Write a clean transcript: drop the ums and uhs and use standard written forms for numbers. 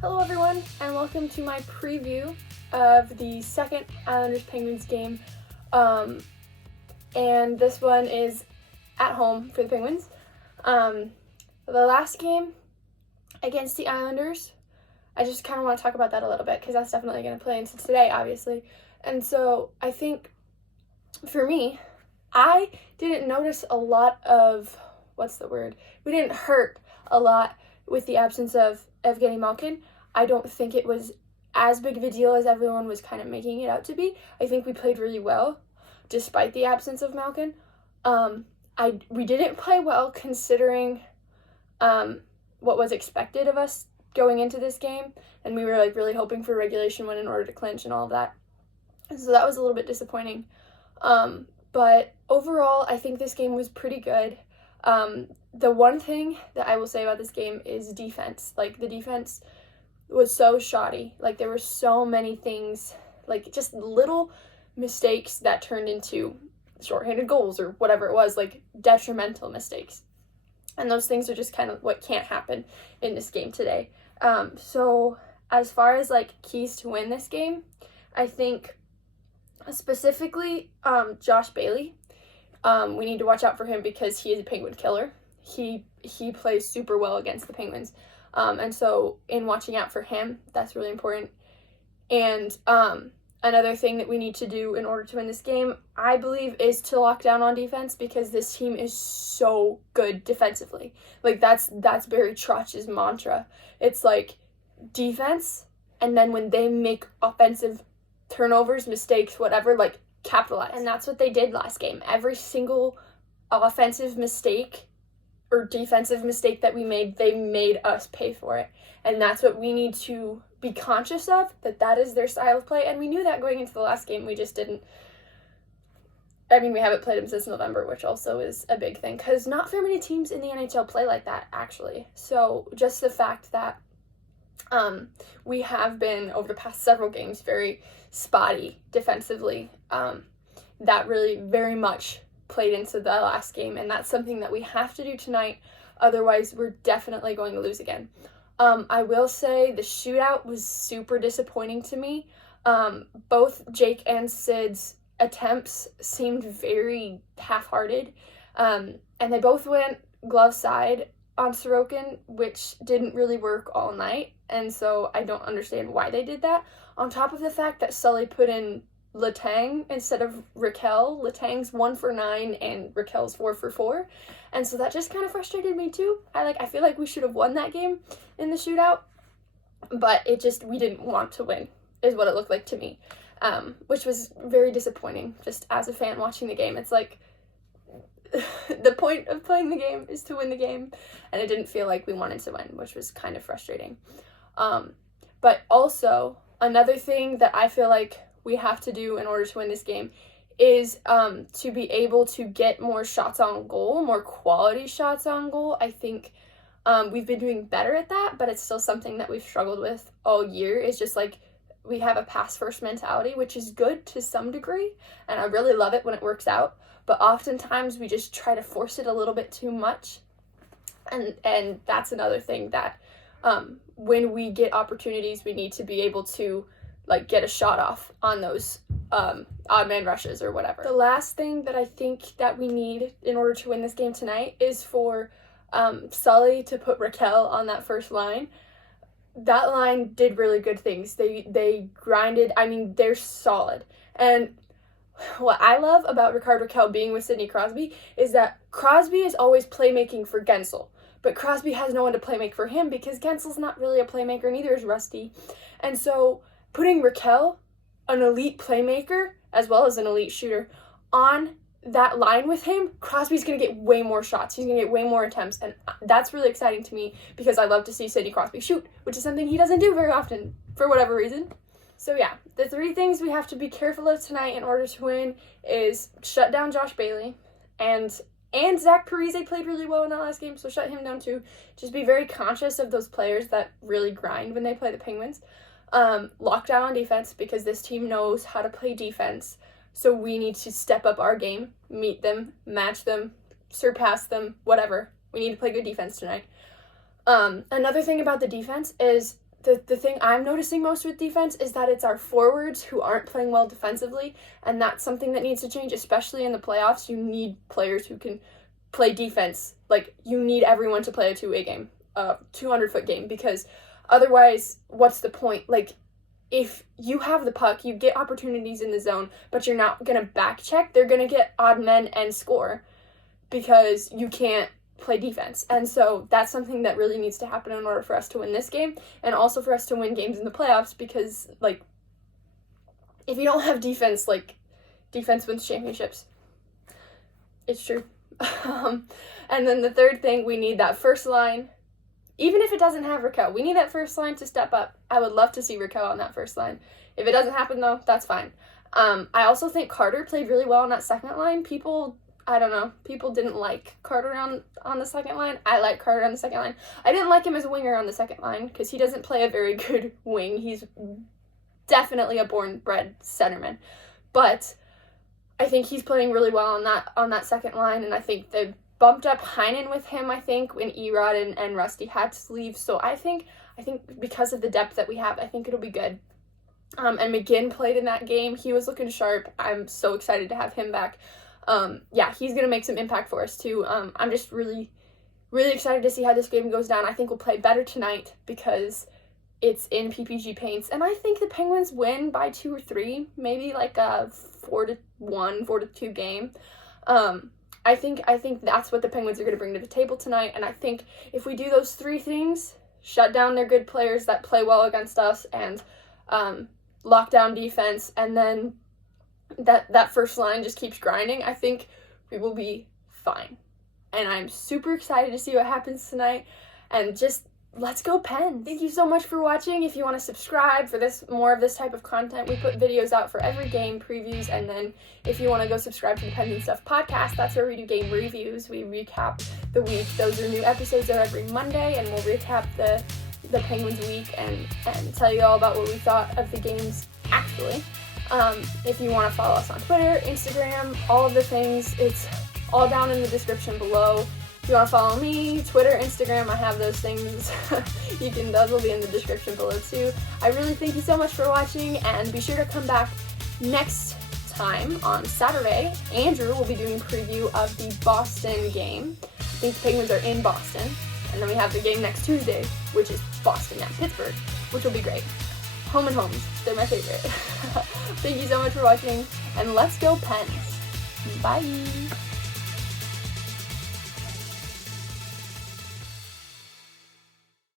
Hello everyone, and welcome to my preview of the second Islanders-Penguins game. And this one is at home for the Penguins. The last game against the Islanders, I just kind of want to talk about that a little bit because that's definitely going to play into today, obviously. And so I think, for me, I didn't notice a lot of, we didn't hurt a lot with the absence of Evgeny Malkin. I don't think it was as big of a deal as everyone was kind of making it out to be. I think we played really well, despite the absence of Malkin. We didn't play well considering what was expected of us going into this game, and we were really hoping for a regulation win in order to clinch and all of that. So that was a little bit disappointing. But overall, I think this game was pretty good. The one thing that I will say about this game is defense. The defense was so shoddy. There were so many things, just little mistakes that turned into shorthanded goals or whatever it was, detrimental mistakes. And those things are just kind of what can't happen in this game today. So as far as, keys to win this game, I think specifically Josh Bailey. We need to watch out for him because he is a Penguin killer. He plays super well against the Penguins. And so in watching out for him, that's really important. And another thing that we need to do in order to win this game, I believe, is to lock down on defense because this team is so good defensively. That's Barry Trotsch's mantra. It's defense, and then when they make offensive turnovers, mistakes, whatever, capitalize. And that's what they did last game. Every single offensive mistake or defensive mistake that we made, they made us pay for it. And that's what we need to be conscious of, that is their style of play. And we knew that going into the last game. We just didn't. We haven't played them since November, which also is a big thing because not very many teams in the NHL play like that, actually. So just the fact that we have been, over the past several games, very spotty defensively, that really very much played into the last game, and that's something that we have to do tonight. Otherwise, we're definitely going to lose again. I will say the shootout was super disappointing to me. Both Jake and Sid's attempts seemed very half-hearted, and they both went glove side on Sorokin, which didn't really work all night, and so I don't understand why they did that. On top of the fact that Sully put in Letang instead of Raquel. Letang's 1 for 9 and Raquel's 4 for 4, and so that just kind of frustrated me too. I feel like we should have won that game in the shootout, but we didn't want to win, is what it looked like to me, which was very disappointing. Just as a fan watching the game, it's the point of playing the game is to win the game, and it didn't feel like we wanted to win, which was kind of frustrating. But also, another thing that I feel like we have to do in order to win this game is to be able to get more shots on goal, more quality shots on goal. I think we've been doing better at that, but it's still something that we've struggled with all year. It's just we have a pass-first mentality, which is good to some degree, and I really love it when it works out. But oftentimes we just try to force it a little bit too much, and that's another thing that when we get opportunities, we need to be able to get a shot off on those odd man rushes or whatever. The last thing that I think that we need in order to win this game tonight is for Sully to put Raquel on that first line. That line did really good things. They grinded. They're solid. And what I love about Rickard Rakell being with Sidney Crosby is that Crosby is always playmaking for Gensel, but Crosby has no one to playmake for him because Gensel's not really a playmaker, neither is Rusty. And so putting Raquel, an elite playmaker, as well as an elite shooter, on that line with him, Crosby's going to get way more shots. He's going to get way more attempts, and that's really exciting to me because I love to see Sidney Crosby shoot, which is something he doesn't do very often for whatever reason. So yeah, the 3 things we have to be careful of tonight in order to win is shut down Josh Bailey, and Zach Parise played really well in that last game, so shut him down too. Just be very conscious of those players that really grind when they play the Penguins. Lock down on defense because this team knows how to play defense. So we need to step up our game, meet them, match them, surpass them, whatever. We need to play good defense tonight. Another thing about the defense is the thing I'm noticing most with defense is that it's our forwards who aren't playing well defensively, and that's something that needs to change, especially in the playoffs. You need players who can play defense. Like, you need everyone to play a two-way game, 200-foot game, because otherwise, what's the point? Like, if you have the puck, you get opportunities in the zone, but you're not going to back check, they're going to get odd men and score because you can't play defense. And so that's something that really needs to happen in order for us to win this game, and also for us to win games in the playoffs, because, like, if you don't have defense, like, defense wins championships. It's true. And then the third thing, we need that first line. Even if it doesn't have Raquel, we need that first line to step up. I would love to see Raquel on that first line. If it doesn't happen, though, that's fine. I also think Carter played really well on that second line. People didn't like Carter on the second line. I like Carter on the second line. I didn't like him as a winger on the second line because he doesn't play a very good wing. He's definitely a born-bred centerman. But I think he's playing really well on that second line, and I think they bumped up Heinen with him, I think, when Erod and Rusty had to leave. So I think because of the depth that we have, I think it'll be good. And McGinn played in that game. He was looking sharp. I'm so excited to have him back. He's going to make some impact for us, too. I'm just really, really excited to see how this game goes down. I think we'll play better tonight because it's in PPG paints. And I think the Penguins win by 2 or 3, maybe like a 4-1, 4-2 game. I think that's what the Penguins are going to bring to the table tonight. And I think if we do those 3 things, shut down their good players that play well against us, and lock down defense, and then that first line just keeps grinding, I think we will be fine. And I'm super excited to see what happens tonight. And just, let's go Pens. Thank you so much for watching. If you want to subscribe for more of this type of content, we put videos out for every game, previews, and then if you want to go subscribe to the Pens and Stuff podcast, that's where we do game reviews. We recap the week. Those are new episodes are every Monday, and we'll recap the Penguins week and tell you all about what we thought of the games actually. If you want to follow us on Twitter, Instagram, all of the things, it's all down in the description below. If you want to follow me, Twitter, Instagram, I have those things. Those will be in the description below too. I really thank you so much for watching, and be sure to come back next time on Saturday. Andrew will be doing a preview of the Boston game. I think the Penguins are in Boston. And then we have the game next Tuesday, which is Boston at Pittsburgh, which will be great. Home and homes, they're my favorite. Thank you so much for watching, and let's go Pens. Bye.